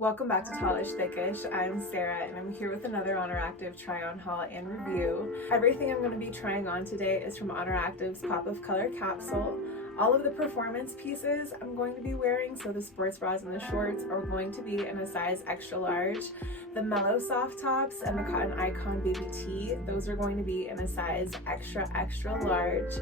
Welcome back to Tallish Thickish. I'm Sarah and I'm here with another Oner Active try-on haul and review. Everything I'm going to be trying on today is from Oner Active's Pop of Color capsule. All of the performance pieces I'm going to be wearing, so the sports bras and the shorts, are going to be in a size extra large. The Mellow soft tops and the Cotton Icon Baby Tee, those are going to be in a size extra large.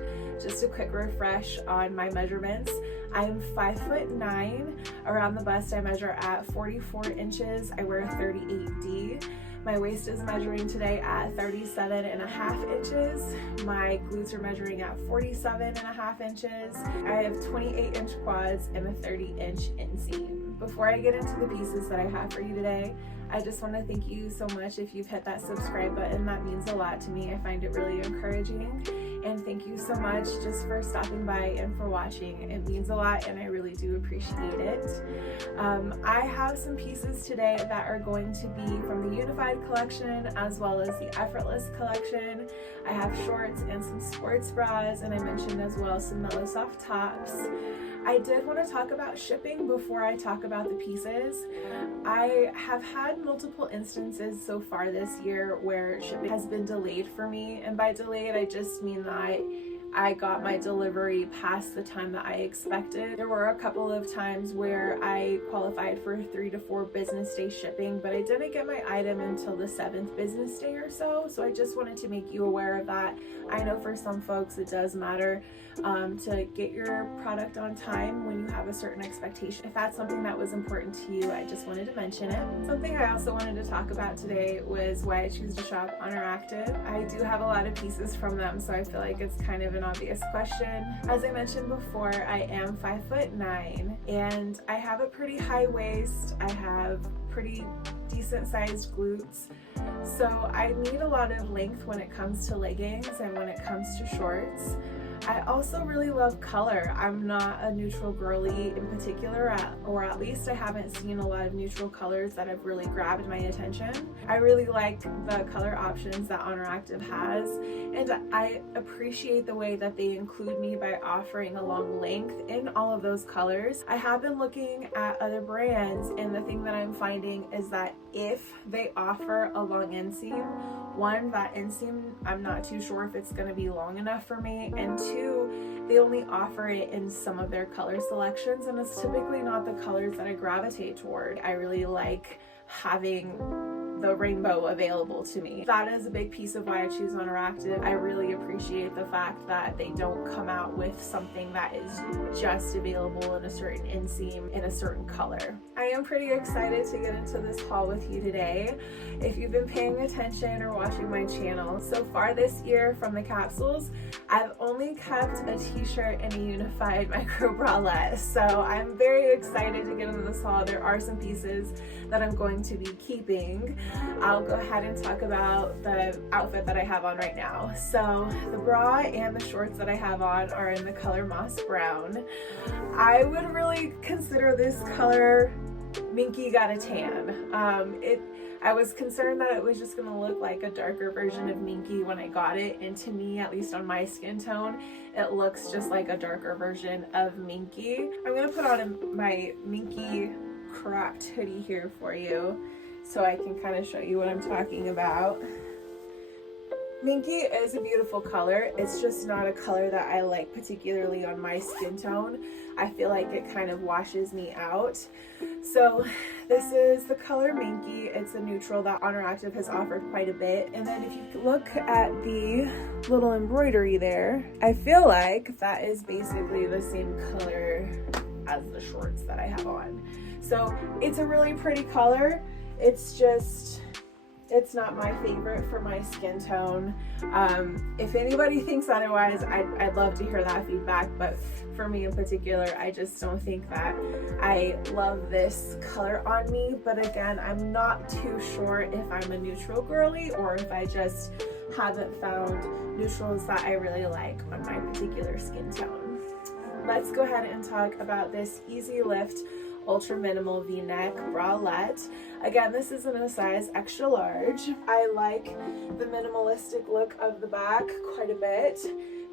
Just a quick refresh on my measurements. I'm 5'9". Around the bust I measure at 44 inches. I wear a 38D. My waist is measuring today at 37.5 inches. My glutes are measuring at 47.5 inches. I have 28-inch quads and a 30-inch inseam. Before I get into the pieces that I have for you today, I just want to thank you so much if you've hit that subscribe button. That means a lot to me. I find it really encouraging. And thank you so much just for stopping by and for watching. It means a lot and I really do appreciate it. I have some pieces today that are going to be from the Unified collection as well as the Effortless collection. I have shorts and some sports bras, and I mentioned as well some Mellow soft tops. I did want to talk about shipping before I talk about the pieces. I have had multiple instances so far this year where shipping has been delayed for me, and by delayed I just mean that I got my delivery past the time that I expected. There were a couple of times where I qualified for 3 to 4 business day shipping, but I didn't get my item until the 7th business day or so. So I just wanted to make you aware of that. I know for some folks it does matter to get your product on time when you have a certain expectation. If that's something that was important to you, I just wanted to mention it. Something I also wanted to talk about today was why I choose to shop Oner Active. I do have a lot of pieces from them, so I feel like it's kind of an obvious question. As I mentioned before, I am 5'9", and I have a pretty high waist. I have pretty decent sized glutes, so I need a lot of length when it comes to leggings and when it comes to shorts. I also really love color. I'm not a neutral girly in particular, or at least I haven't seen a lot of neutral colors that have really grabbed my attention. I really like the color options that Oner Active has, and I appreciate the way that they include me by offering a long length in all of those colors. I have been looking at other brands, and the thing that I'm finding is that if they offer a long inseam, one, that inseam, I'm not too sure if it's going to be long enough for me, and two, they only offer it in some of their color selections, and it's typically not the colors that I gravitate toward. I really like having the rainbow available to me. That is a big piece of why I choose Oner Active. I really appreciate the fact that they don't come out with something that is just available in a certain inseam in a certain color. I am pretty excited to get into this haul with you today. If you've been paying attention or watching my channel, so far this year from the capsules, I've only kept a t-shirt and a Unified micro bralette. So I'm very excited to get into this haul. There are some pieces that I'm going to be keeping. I'll go ahead and talk about the outfit that I have on right now. So the bra and the shorts that I have on are in the color moss brown. I would really consider this color Minky got a tan. I was concerned that it was just going to look like a darker version of Minky when I got it, and to me, at least on my skin tone, it looks just like a darker version of Minky. I'm going to put on my Minky cropped hoodie here for you so I can kind of show you what I'm talking about. Minky is a beautiful color. It's just not a color that I like particularly on my skin tone. I feel like it kind of washes me out. So this is the color Minky. It's a neutral that Oner Active has offered quite a bit. And then if you look at the little embroidery there, I feel like that is basically the same color as the shorts that I have on. So it's a really pretty color. It's not my favorite for my skin tone. If anybody thinks otherwise, I'd love to hear that feedback, but for me in particular, I just don't think that I love this color on me. But again, I'm not too sure if I'm a neutral girly or if I just haven't found neutrals that I really like on my particular skin tone. Let's go ahead and talk about this Easy Lift ultra minimal v-neck bralette. Again, this is in a size extra large. I like the minimalistic look of the back quite a bit.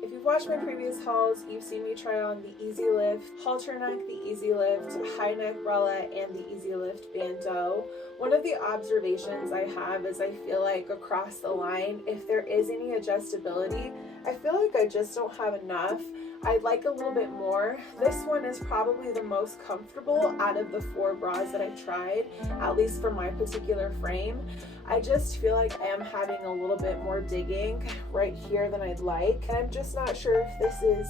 If you've watched my previous hauls, you've seen me try on the Easy Lift halter neck, the Easy Lift high neck bralette, and the Easy Lift bandeau. One of the observations I have is I feel like across the line, if there is any adjustability, I feel like I just don't have enough. I'd like a little bit more. This one is probably the most comfortable out of the 4 bras that I've tried, at least for my particular frame. I just feel like I am having a little bit more digging right here than I'd like. And I'm just not sure if this is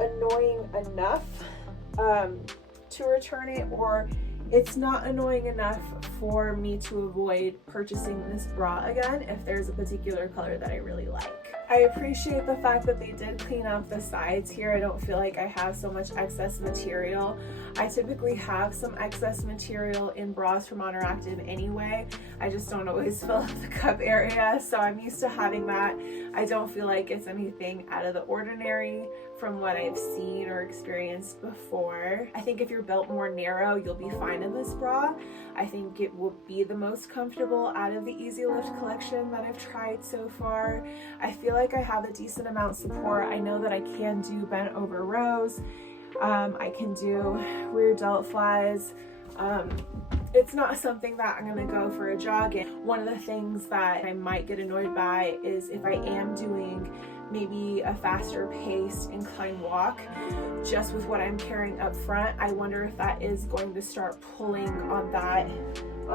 annoying enough to return it, or it's not annoying enough for me to avoid purchasing this bra again if there's a particular color that I really like. I appreciate the fact that they did clean up the sides here. I don't feel like I have so much excess material. I typically have some excess material in bras from Oner Active anyway. I just don't always fill up the cup area, so I'm used to having that. I don't feel like it's anything out of the ordinary from what I've seen or experienced before. I think if you're built more narrow, you'll be fine in this bra. I think it will be the most comfortable out of the Easy Lift collection that I've tried so far. I feel like I have a decent amount of support. I know that I can do bent over rows. I can do rear delt flies. It's not something that I'm gonna go for a jog in. One of the things that I might get annoyed by is if I am doing maybe a faster paced incline walk just with what I'm carrying up front, I wonder if that is going to start pulling on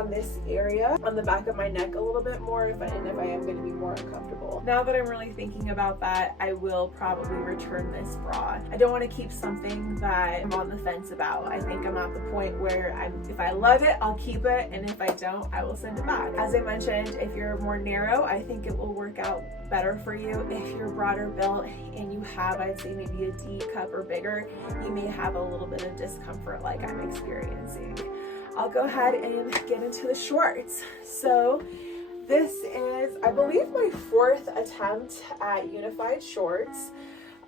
this area on the back of my neck a little bit more, if I am going to be more uncomfortable. Now that I'm really thinking about that, I will probably return this bra. I don't want to keep something that I'm on the fence about. I think I'm at the point where if I love it, I'll keep it, and if I don't, I will send it back. As I mentioned, if you're more narrow, I think it will work out better for you. If you're broader built and you have, I'd say maybe a D cup or bigger, you may have a little bit of discomfort like I'm experiencing. I'll go ahead and get into the shorts. So this is, I believe, my 4th attempt at unified shorts.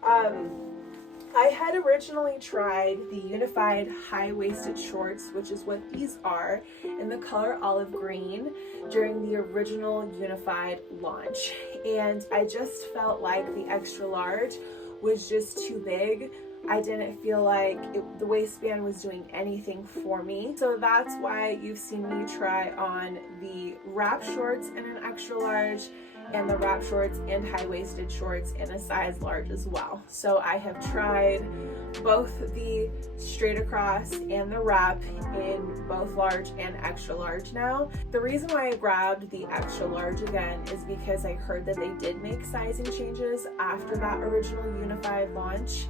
I had originally tried the unified high-waisted shorts, which is what these are, in the color olive green during the original unified launch. And I just felt like the extra large was just too big. I didn't feel like the waistband was doing anything for me. So that's why you've seen me try on the wrap shorts in an extra large and the wrap shorts and high-waisted shorts in a size large as well. So I have tried both the straight across and the wrap in both large and extra large now. The reason why I grabbed the extra large again is because I heard that they did make sizing changes after that original unified launch.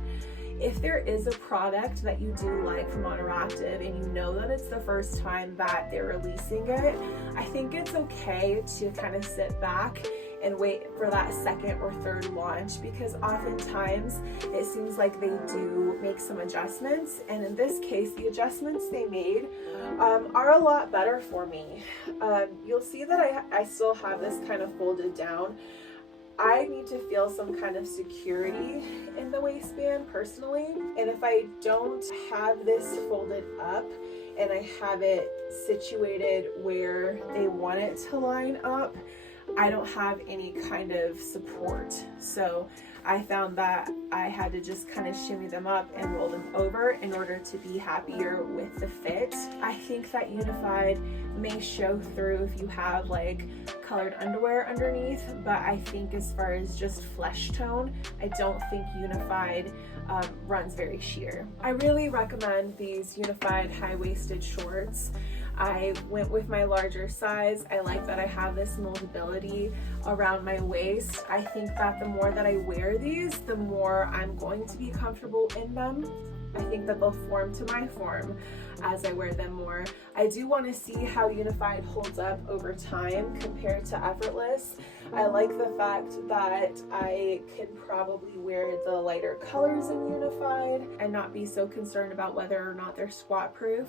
If there is a product that you do like from Oner Active and you know that it's the first time that they're releasing it, I think it's okay to kind of sit back and wait for that 2nd or 3rd launch, because oftentimes it seems like they do make some adjustments, and in this case the adjustments they made are a lot better for me. You'll see that I still have this kind of folded down. I need to feel some kind of security in the waistband personally, and if I don't have this folded up and I have it situated where they want it to line up, I don't have any kind of support. So I found that I had to just kind of shimmy them up and roll them over in order to be happier with the fit. I think that unified may show through if you have like colored underwear underneath, but I think as far as just flesh tone, I don't think unified runs very sheer. I really recommend these unified high-waisted shorts. I went with my larger size. I like that I have this moldability around my waist. I think that the more that I wear these, the more I'm going to be comfortable in them. I think that they'll form to my form as I wear them more. I do want to see how unified holds up over time compared to Effortless. I like the fact that I can probably wear the lighter colors in unified and not be so concerned about whether or not they're squat proof.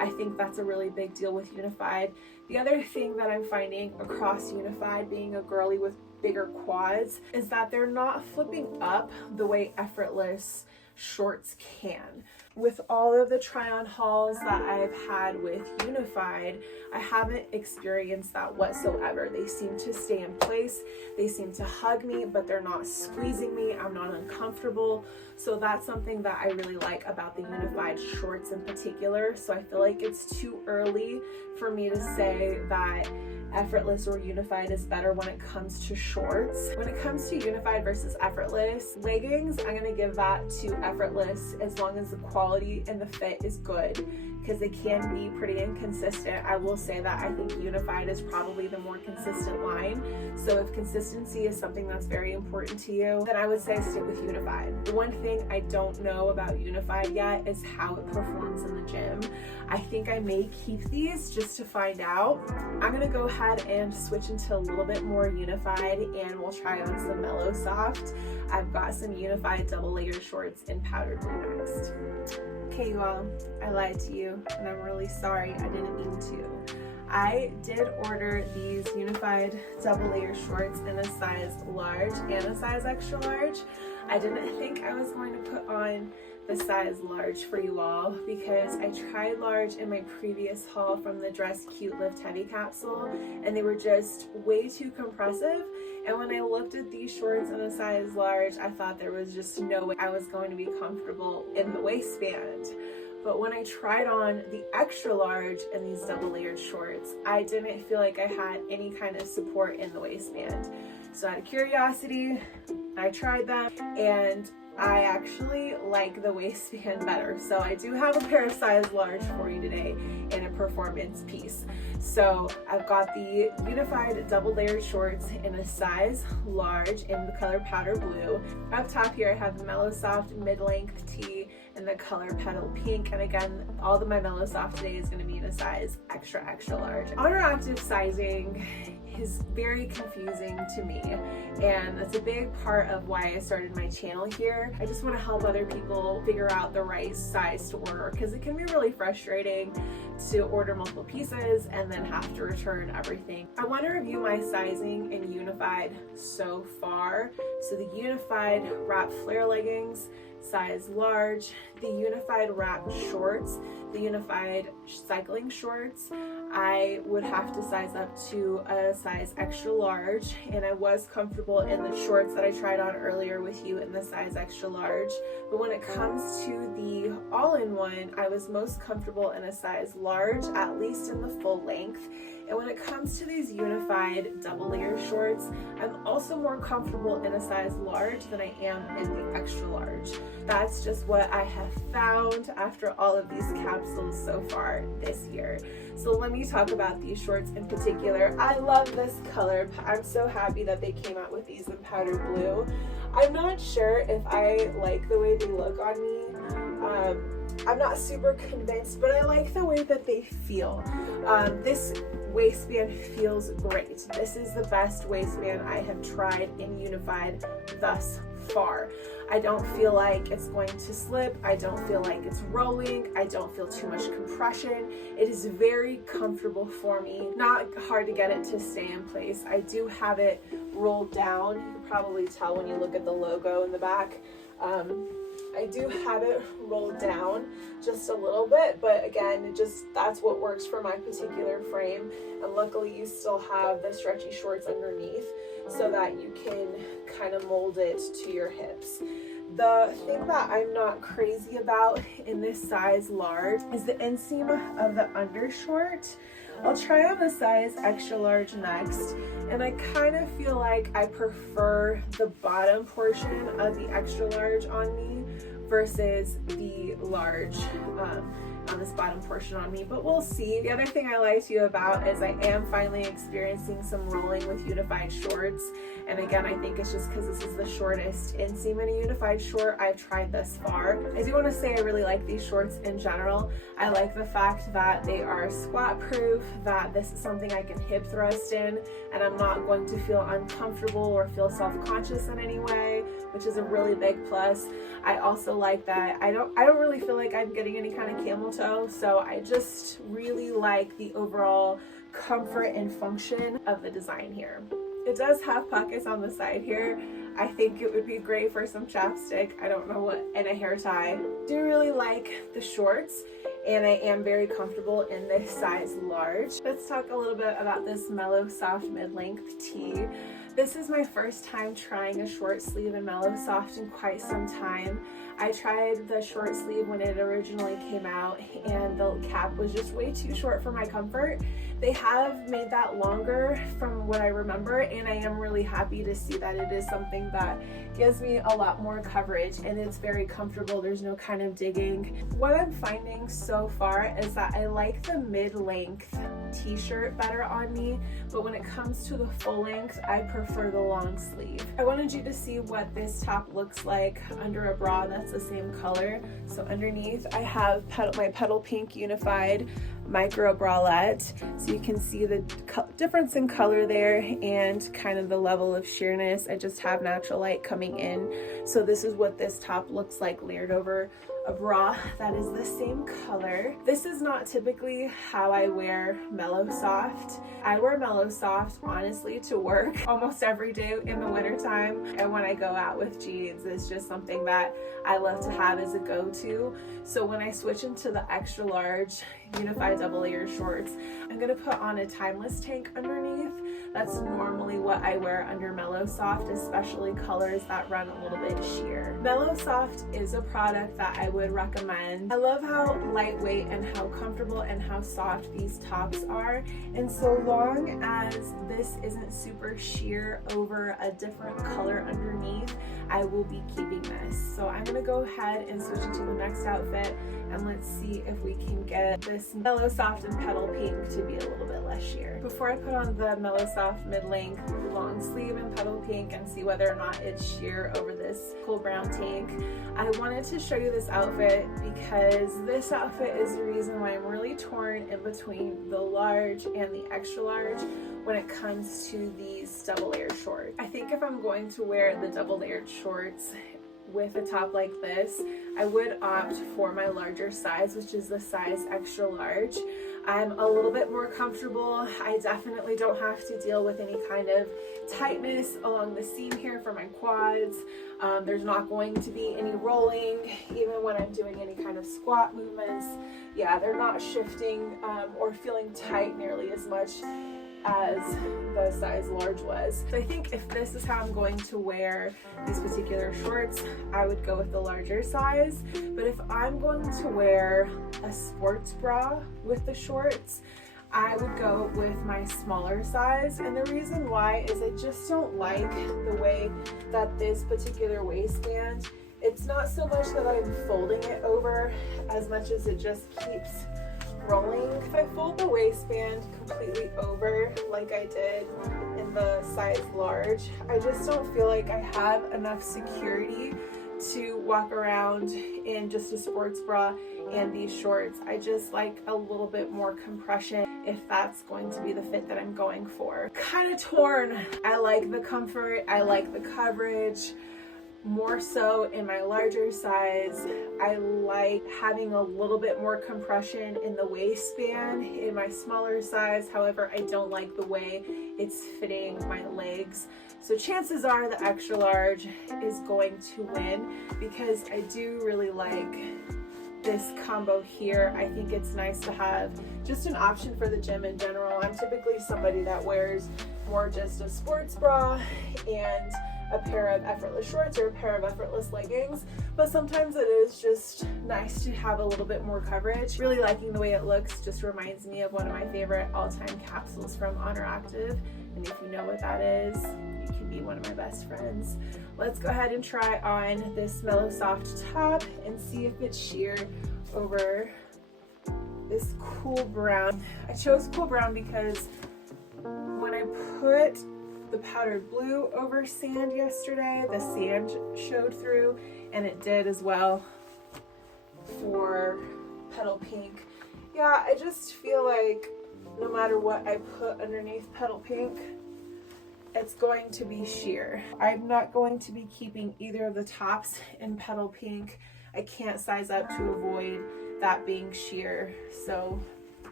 I think that's a really big deal with unified. The other thing that I'm finding across unified, being a girly with bigger quads, is that they're not flipping up the way Effortless shorts can. with all of the try on hauls that I've had with Unified, I haven't experienced that whatsoever. They seem to stay in place, they seem to hug me, but they're not squeezing me, I'm not uncomfortable. So that's something that I really like about the Unified shorts in particular. So I feel like it's too early for me to say that Effortless or Unified is better when it comes to shorts. When it comes to Unified versus Effortless, leggings, I'm gonna give that to Effortless as long as the quality and the fit is good, because they can be pretty inconsistent. I will say that I think Unified is probably the more consistent line. So if consistency is something that's very important to you, then I would say stick with Unified. The one thing I don't know about Unified yet is how it performs in the gym. I think I may keep these just to find out. I'm gonna go ahead and switch into a little bit more Unified, and we'll try on some Mellow Soft. I've got some Unified double layered shorts in powder blue next. Okay, you all, I lied to you, and I'm really sorry, I didn't mean to. I did order these Unified double layer shorts in a size large and a size extra large. I didn't think I was going to put on the size large for you all because I tried large in my previous haul from the Dress Cute Lift Heavy capsule, and they were just way too compressive. And when I looked at these shorts in a size large, I thought there was just no way I was going to be comfortable in the waistband. But when I tried on the extra large and these double layered shorts, I didn't feel like I had any kind of support in the waistband. So out of curiosity, I tried them, and I actually like the waistband better. So I do have a pair of size large for you today in a performance piece. So I've got the Unified double layered shorts in a size large in the color powder blue. Up top here I have the Mellow Soft mid-length tee in the color Petal pink. And again, all of my Mellow Soft today is going to be in a size extra large. Oner Active sizing is very confusing to me, and that's a big part of why I started my channel here. I just want to help other people figure out the right size to order, because it can be really frustrating to order multiple pieces and then have to return everything. I want to review my sizing in Unified so far. So the Unified wrap flare leggings, size large, the Unified wrap shorts, the Unified cycling shorts, I would have to size up to a size extra large, and I was comfortable in the shorts that I tried on earlier with you in the size extra large. But when it comes to the all-in-one, I was most comfortable in a size large, at least in the full length. And when it comes to these Unified double layer shorts, I'm also more comfortable in a size large than I am in the extra large. That's just what I have found after all of these capsules so far this year. So let me talk about these shorts in particular. I love this color. I'm so happy that they came out with these in powder blue. I'm not sure if I like the way they look on me. I'm not super convinced, but I like the way that they feel. This waistband feels great. This is the best waistband I have tried in Unified thus far. I don't feel like it's going to slip. I don't feel like it's rolling. I don't feel too much compression. It is very comfortable for me. Not hard to get it to stay in place. I do have it rolled down. You can probably tell when you look at the logo in the back. I do have it rolled down just a little bit, but again, that's what works for my particular frame. And luckily you still have the stretchy shorts underneath so that you can kind of mold it to your hips. The thing that I'm not crazy about in this size large is the inseam of the undershort. I'll try on the size extra large next, and I kind of feel like I prefer the bottom portion of the extra large on me versus the large on this bottom portion on me, but we'll see. The other thing I lied to you about is I am finally experiencing some rolling with Unified shorts, and again, I think it's just because this is the shortest inseam in a Unified short I've tried thus far. I do want to say I really like these shorts in general. I like the fact that they are squat proof, that this is something I can hip thrust in, and I'm not going to feel uncomfortable or feel self-conscious in any way, which is a really big plus. I also like that I don't really feel like I'm getting any kind of camel toe, so I just really like the overall comfort and function of the design here. It does have pockets on the side here. I think it would be great for some chapstick, I don't know what, and a hair tie. I do really like the shorts, and I am very comfortable in this size large. Let's talk a little bit about this Mellow Soft mid-length tee. This is my first time trying a short sleeve in Mellow Soft in quite some time. I tried the short sleeve when it originally came out, and the cap was just way too short for my comfort. They have made that longer from what I remember, and I am really happy to see that it is something that gives me a lot more coverage, and it's very comfortable. There's no kind of digging. What I'm finding so far is that I like the mid-length t-shirt better on me, but when it comes to the full length, I prefer the long sleeve. I wanted you to see what this top looks like under a bra that's the same color. So underneath I have my Petal Pink Unified Micro Bralette, so you can see the difference in color there and kind of the level of sheerness. I just have natural light coming in, so this is what this top looks like layered over a bra that is the same color. This is not typically how I wear Mellow Soft. I wear Mellow Soft honestly to work almost every day in the winter time, and when I go out with jeans, it's just something that I love to have as a go-to. So when I switch into the extra large unified double layer shorts, I'm gonna put on a timeless tank underneath. That's normally what I wear under Mellow Soft, especially colors that run a little bit sheer. Mellow Soft is a product that I would recommend. I love how lightweight and how comfortable and how soft these tops are, and so long as this isn't super sheer over a different color underneath, I will be keeping this. So I'm gonna go ahead and switch into the next outfit, and let's see if we can get this Mellow Soft and Petal Pink to be a little bit less sheer. Before I put on the Mellow Soft mid-length long sleeve in Petal Pink and see whether or not it's sheer over this cool brown tank, I wanted to show you this outfit because this outfit is the reason why I'm really torn in between the large and the extra large when it comes to these double layered shorts. I think if I'm going to wear the double layered shorts with a top like this, I would opt for my larger size, which is the size extra large. I'm a little bit more comfortable. I definitely don't have to deal with any kind of tightness along the seam here for my quads. There's not going to be any rolling, even when I'm doing any kind of squat movements. Yeah, they're not shifting or feeling tight nearly as much as the size large was. So I think if this is how I'm going to wear these particular shorts, I would go with the larger size. But if I'm going to wear a sports bra with the shorts, I would go with my smaller size. And the reason why is I just don't like the way that this particular waistband, it's not so much that I'm folding it over as much as it just keeps rolling. If I fold the waistband completely over like I did in the size large, I just don't feel like I have enough security to walk around in just a sports bra and these shorts. I just like a little bit more compression if that's going to be the fit that I'm going for. Kind of torn. I like the comfort, I like the coverage. More so in my larger size. I like having a little bit more compression in the waistband in my smaller size. However, I don't like the way it's fitting my legs. So chances are the extra large is going to win because I do really like this combo here. I think it's nice to have just an option for the gym in general. I'm typically somebody that wears more just a sports bra and a pair of Effortless shorts or a pair of Effortless leggings, but sometimes it is just nice to have a little bit more coverage. Really liking the way it looks. Just reminds me of one of my favorite all-time capsules from Oner Active, and if you know what that is, you can be one of my best friends. Let's go ahead and try on this Mellow Soft top and see if it's sheer over this cool brown. I chose cool brown because when I put the powdered blue over sand yesterday, the sand showed through, and it did as well for Petal Pink. Yeah, I just feel like no matter what I put underneath Petal Pink, it's going to be sheer. I'm not going to be keeping either of the tops in Petal Pink. I can't size up to avoid that being sheer, so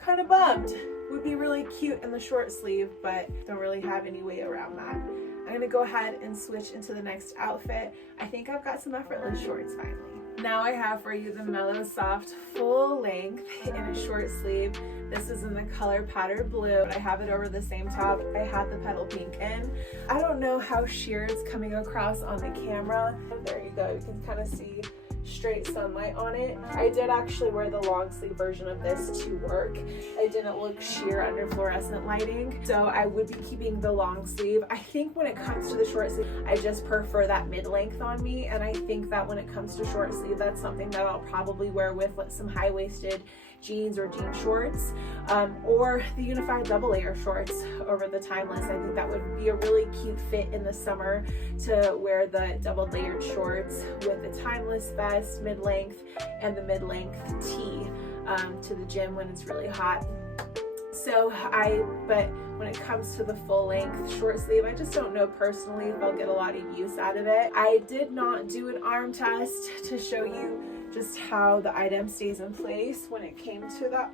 kind of bummed. Would be really cute in the short sleeve, but don't really have any way around that. I'm gonna go ahead and switch into the next outfit. I think I've got some Effortless shorts finally. Now I have for you the Mellow Soft full length in a short sleeve. This is in the color powder blue. I have it over the same top I had the Petal pink in. I don't know how sheer it's coming across on the camera. There you go, you can kind of see straight sunlight on it. I did actually wear the long sleeve version of this to work. It didn't look sheer under fluorescent lighting, so I would be keeping the long sleeve. I think when it comes to the short sleeve, I just prefer that mid-length on me, and I think that when it comes to short sleeve, that's something that I'll probably wear with some high-waisted jeans or jean shorts, or the unified double layer shorts over the Timeless. I think that would be a really cute fit in the summer to wear the double layered shorts with the Timeless vest, mid-length, and the mid-length tee to the gym when it's really hot. But when it comes to the full length short sleeve, I just don't know personally if I'll get a lot of use out of it. I did not do an arm test to show you just how the item stays in place when it came to that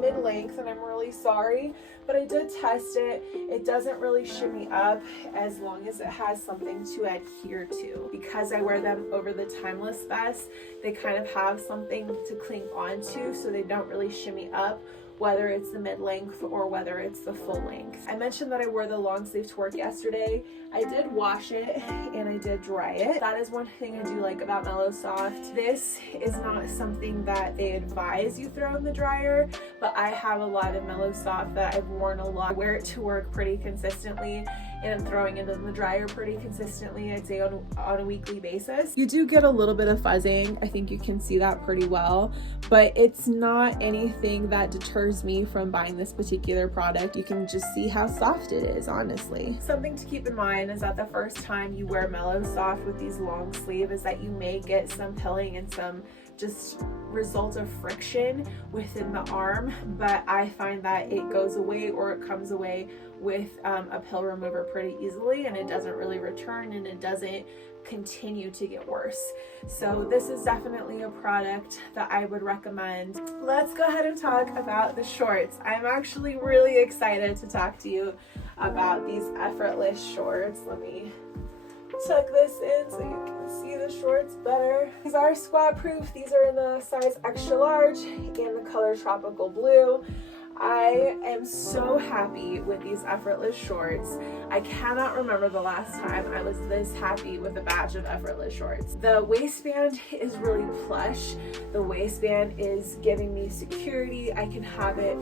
mid-length, and I'm really sorry, but I did test it. It doesn't really shimmy up as long as it has something to adhere to. Because I wear them over the Timeless vest, they kind of have something to cling onto, so they don't really shimmy up, whether it's the mid-length or whether it's the full length. I mentioned that I wore the long sleeve to work yesterday. I did wash it and I did dry it. That is one thing I do like about Mellow Soft. This is not something that they advise you throw in the dryer, but I have a lot of Mellow Soft that I've worn a lot. I wear it to work pretty consistently, and I'm throwing it in the dryer pretty consistently, I'd say on a weekly basis. You do get a little bit of fuzzing. I think you can see that pretty well, but it's not anything that deters me from buying this particular product. You can just see how soft it is, honestly. Something to keep in mind is that the first time you wear Mellow Soft with these long sleeve is that you may get some pilling and some just result of friction within the arm, but I find that it goes away, or it comes away with a pill remover pretty easily, and it doesn't really return, and it doesn't continue to get worse. So this is definitely a product that I would recommend. Let's go ahead and talk about the shorts. I'm actually really excited to talk to you about these Effortless shorts. Let me tuck this in so you can see the shorts better. These are squat proof. These are in the size extra large in the color tropical blue. I am so happy with these Effortless shorts. I cannot remember the last time I was this happy with a batch of Effortless shorts. The waistband is really plush. The waistband is giving me security. I can have it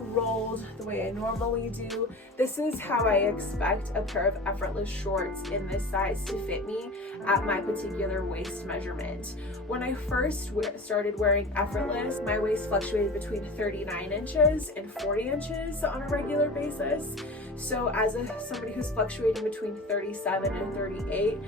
rolled the way I normally do. This is how I expect a pair of Effortless shorts in this size to fit me at my particular waist measurement. When I first started wearing Effortless, my waist fluctuated between 39 inches and 40 inches on a regular basis. So as somebody who's fluctuating between 37 and 38,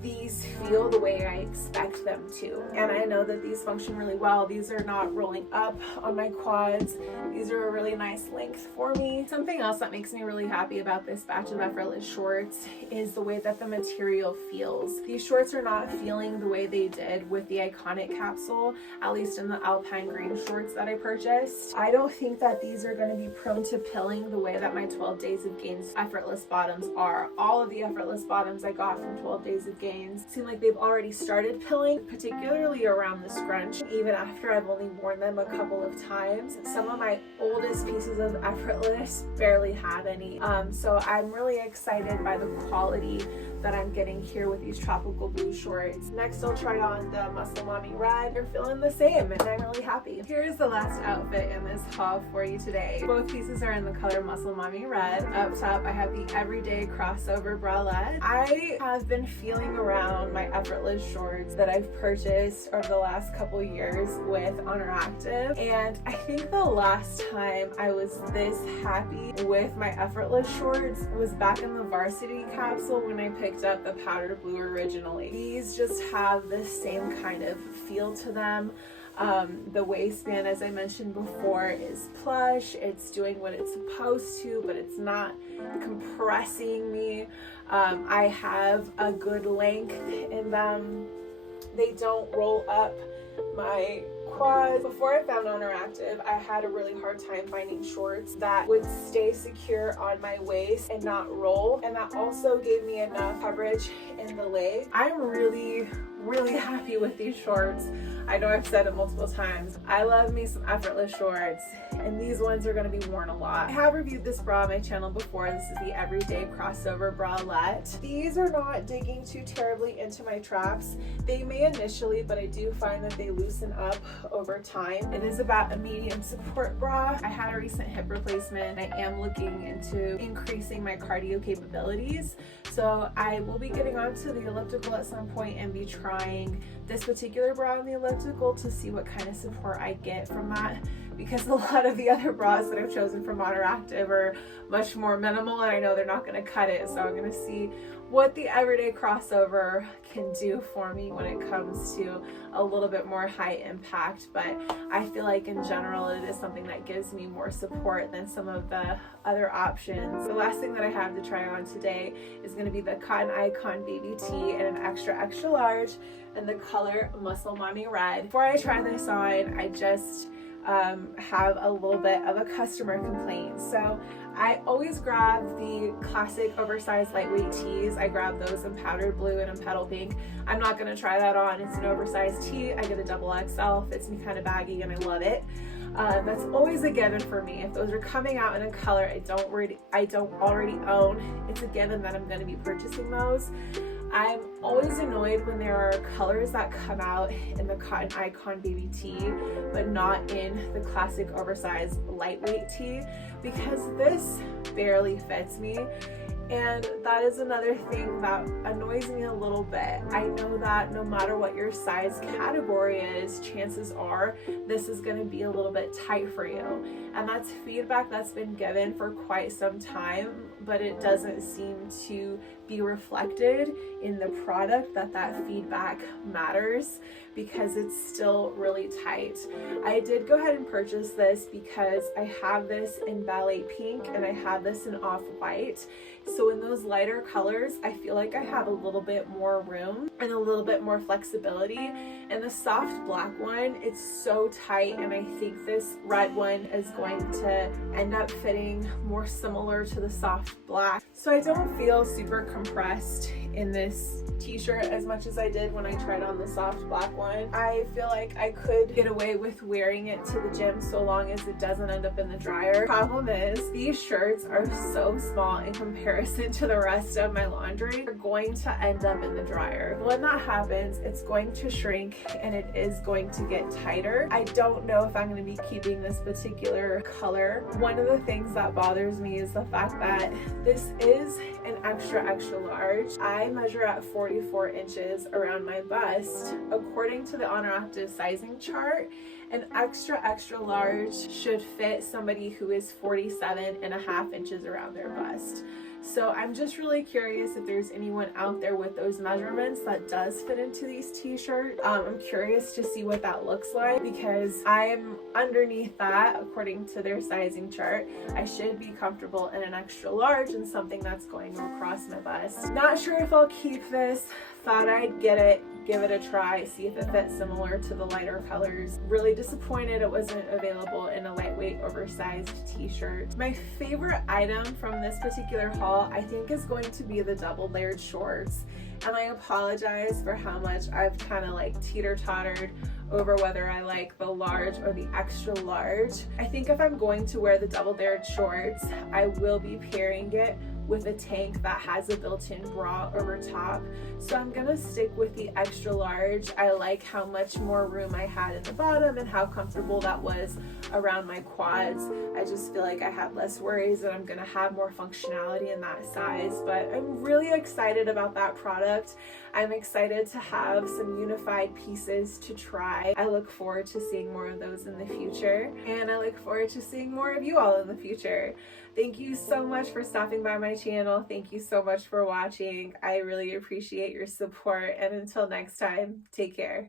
these feel the way I expect them to. And I know that these function really well. These are not rolling up on my quads. These are a really nice length for me. Something else that makes me really happy about this batch of Effortless shorts is the way that the material feels. These shorts are not feeling the way they did with the Iconic capsule, at least in the Alpine green shorts that I purchased. I don't think that these are going to be prone to pilling the way that my 12 Days of Gains Effortless bottoms are. All of the Effortless bottoms I got from 12 Days of Gains seem like they've already started pilling, particularly around the scrunch, even after I've only worn them a couple of times. Some of my oldest pieces of Effortless barely have any. So I'm really excited by the quality that I'm getting here with these tropical blue shorts. Next, I'll try on the Muscle Mommy Red. They're feeling the same, and I'm really happy. Here's the last outfit in this haul for you today. Both pieces are in the color Muscle Mommy Red. Up top, I have the Everyday Crossover Bralette. I have been feeling around my Effortless shorts that I've purchased over the last couple years with Oner Active, and I think the last time I was this happy with my Effortless shorts was back in the Varsity capsule when I picked up the powder blue originally. These just have the same kind of feel to them. The waistband, as I mentioned before, is plush. It's doing what it's supposed to, but it's not compressing me. I have a good length in them. They don't roll up my quads. Before I found Oner Active, I had a really hard time finding shorts that would stay secure on my waist and not roll, and that also gave me enough coverage in the leg. I'm really happy with these shorts. I know I've said it multiple times. I love me some Effortless shorts, and these ones are going to be worn a lot. I have reviewed this bra on my channel before. This is the Everyday Crossover Bralette. These are not digging too terribly into my traps. They may initially, but I do find that they loosen up over time. It is about a medium support bra. I had a recent hip replacement. I am looking into increasing my cardio capabilities, so I will be getting onto the elliptical at some point and be trying this particular bra on the elliptical to see what kind of support I get from that, because a lot of the other bras that I've chosen from Oner Active are much more minimal, and I know they're not going to cut it. So I'm going to see what the Everyday Crossover can do for me when it comes to a little bit more high impact. But I feel like in general it is something that gives me more support than some of the other options. The last thing that I have to try on today is going to be the Cotton Icon Baby Tee in an extra large in the color Muscle Mommy Red. Before I try this on, I just have a little bit of a customer complaint. So I always grab the classic oversized lightweight tees. I grab those in powdered blue and in petal pink. I'm not going to try that on. It's an oversized tee. I get a XXL, fits me kind of baggy, and I love it. That's always a given for me. If those are coming out in a color I don't already own, it's a given that I'm going to be purchasing those. I'm always annoyed when there are colors that come out in the Cotton Icon Baby Tee but not in the classic oversized lightweight tee, because this barely fits me. And that is another thing that annoys me a little bit. I know that no matter what your size category is, chances are this is going to be a little bit tight for you. And that's feedback that's been given for quite some time, but it doesn't seem to be reflected in the product that feedback matters, because it's still really tight. I did go ahead and purchase this because I have this in ballet pink and I have this in off-white. So in those lighter colors, I feel like I have a little bit more room and a little bit more flexibility. And the soft black one, it's so tight, and I think this red one is going to end up fitting more similar to the soft black. So I don't feel super compressed in this t-shirt as much as I did when I tried on the soft black one. I feel like I could get away with wearing it to the gym so long as it doesn't end up in the dryer. Problem is, these shirts are so small in comparison to the rest of my laundry. They're going to end up in the dryer. When that happens, it's going to shrink and it is going to get tighter. I don't know if I'm going to be keeping this particular color. One of the things that bothers me is the fact that this is an extra large. I measure at 44 inches around my bust. According to the Oner Active sizing chart, an extra large should fit somebody who is 47.5 inches around their bust. So I'm just really curious if there's anyone out there with those measurements that does fit into these t-shirts. I'm curious to see what that looks like, because I'm underneath that. According to their sizing chart, I should be comfortable in an extra large and something that's going across my bust. Not sure if I'll keep this. Thought I'd get it, give it a try, see if it fits similar to the lighter colors. Really disappointed it wasn't available in a lightweight oversized t-shirt. My favorite item from this particular haul, I think, is going to be the double layered shorts. And I apologize for how much I've kind of like teeter-tottered over whether I like the large or the extra large. I think if I'm going to wear the double layered shorts, I will be pairing it with a tank that has a built-in bra over top. So I'm gonna stick with the extra large. I like how much more room I had in the bottom and how comfortable that was around my quads. I just feel like I have less worries that I'm gonna have more functionality in that size, but I'm really excited about that product. I'm excited to have some unified pieces to try. I look forward to seeing more of those in the future, and I look forward to seeing more of you all in the future. Thank you so much for stopping by my channel. Thank you so much for watching. I really appreciate your support, and until next time, take care.